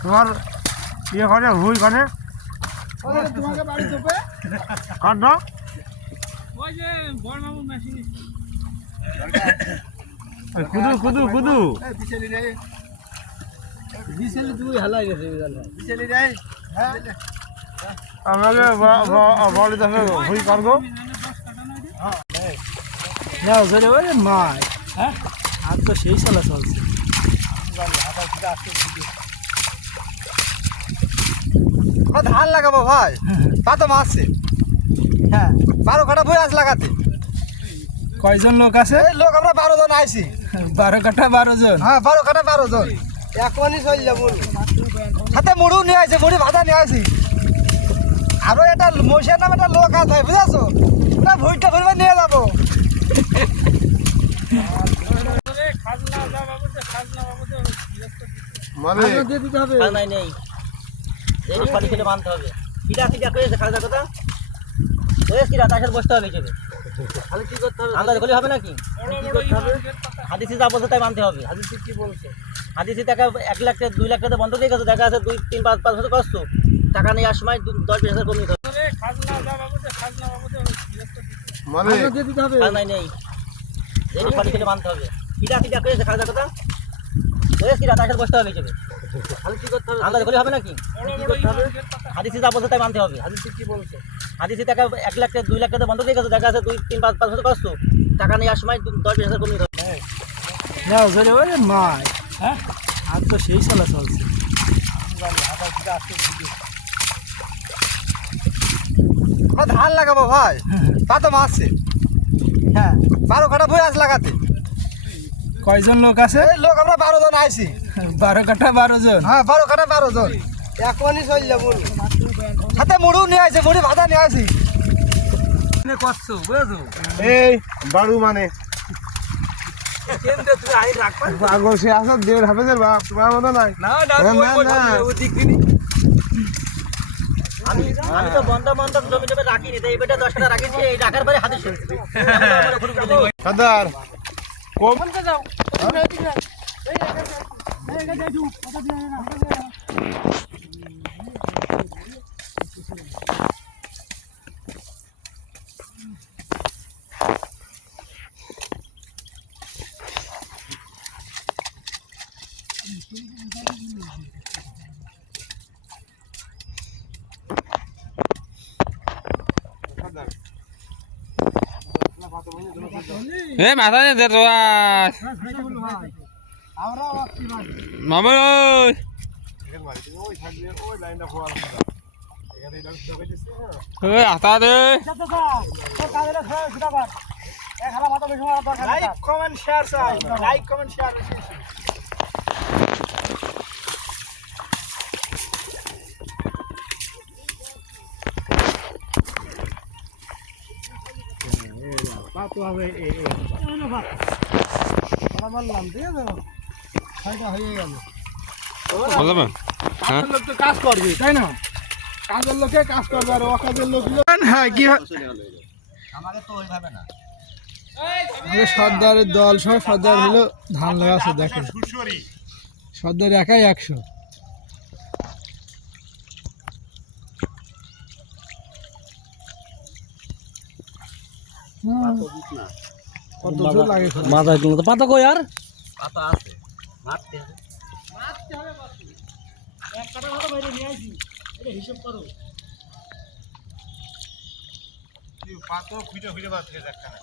তোমার ইয়ে করে ভুই করে তোমাকে বাড়ি দেবে কার না ওই যে বড় মামু মেশিন কুদু কুদু কুদু। রে। হ্যাঁ। আমাকে দেখে করব ওখানে ওরে মাছ হ্যাঁ আর তো সেই চলা চলছে। ধান লাগাবো ভাই। কত মাসছে হ্যাঁ বারো কাটা বই আস লাগাতে। কয়জন লোক আছে? লোক আমরা বারো জন আইছি। বারো কাঠা বারো জন? হ্যাঁ বারো কাটা বারো জন। এখনই চল যাব সাথে মুড়ু নিয়ে আসি মুড়ি ভাজা নিয়ে আসি আরও এটা মহিষের নামে একটা লোক আছে বুঝেছ? না ভুইটা ভুলবে নিয়ে যাব। মানে দিয়ে দিতে হবে। পানি খেলে মানতে হবে। কিরা কিরা করেছে খাজা কথা? ওই কিরা তার সাথে বসতে হবে হিসেবে তাহলে কি করতে হবে? আন্দাজ করলে হবে নাকি? হাদিসি যা বলছে তাই মানতে হবে। হাদিসি কি বলছে? হাদিসি টাকা এক লাখ টাকা দুই লাখ টাকা বন্ধ দিয়ে গেছে দেখা আছে দুই তিন পাঁচ পাঁচ বছর কষ্ট টাকা নেই সময় দশ বিশ হাজার কমিয়ে দিতে হবে। মানে দিতে হবে। নাই নেই। এই পানি খেলে মানতে হবে। কিরা কিরা করেছে খাজা কথা? সাথে বসতে হবে হিসেবে? হবে? আন্দাজ করলে হবে নাকি? হাদিসি যা বলছে তাই মানতে হবে। হাদিসি কি বলছে? হাদিসি টাকা এক লাখ টাকা দুই লাখ টাকা বন্ধ দিয়ে গেছে দেখা আছে দুই তিন পাঁচ পাঁচ বছর কষ্ট টাকা নেই আসার সময় দু- দশ বিশ হাজার কমিয়ে হবে না ওখানে ওরে মাছ হ্যাঁ? আর তো সেই চলা চলছে। ধান লাগাবো ভাই কত মাসছে হ্যাঁ। বারো কাটা বই আস লাগাতে। কয়জন লোক আছে? লোক আমরা বারো জন আইছি। বারো কাঠা বারো জন? হ্যাঁ বারো কাটা বারো জন। এখনই চল যাব সাথে মুড়ু নিয়ে আসি মুড়ি ভাজা নিয়ে আসি করছ বুঝেছ? এই বাড়ু মানে। পাগল সে আসা দেড় হাফেজের বাপ তোমার মতো নাই। না না না। ওদিক দিনি। আমি আমি তো বন্ধ বন্ধ জমি জমি রাখিনি এই টাকার পরে হাতে કોમ કોમ જાવ Thank you. এ মাথা দে তো মামা আতা দে। লাইক কমেন্ট শেয়ার চাই। লাইক কমেন্ট শেয়ার মারলাম ঠিক আছে? ছয়টা হয়ে গেল। হ্যাঁ? লোক তো কাজ করবে। তাই না? কাজের লোকে কাজ করবে আর অকাজের লোক হ্যাঁ কি হয় আমাকে তো ওইভাবে না। সর্দারের দল সহ সর্দার হলো ধান লাগাচ্ছে দেখেন। সর্দার একাই একশো। কত জোর লাগে মাথা কিন্তু পাতা কই আর? পাতা আছে। মারতে হবে। পাতো খুঁজে খুঁজে পাচ্ছে একখানা।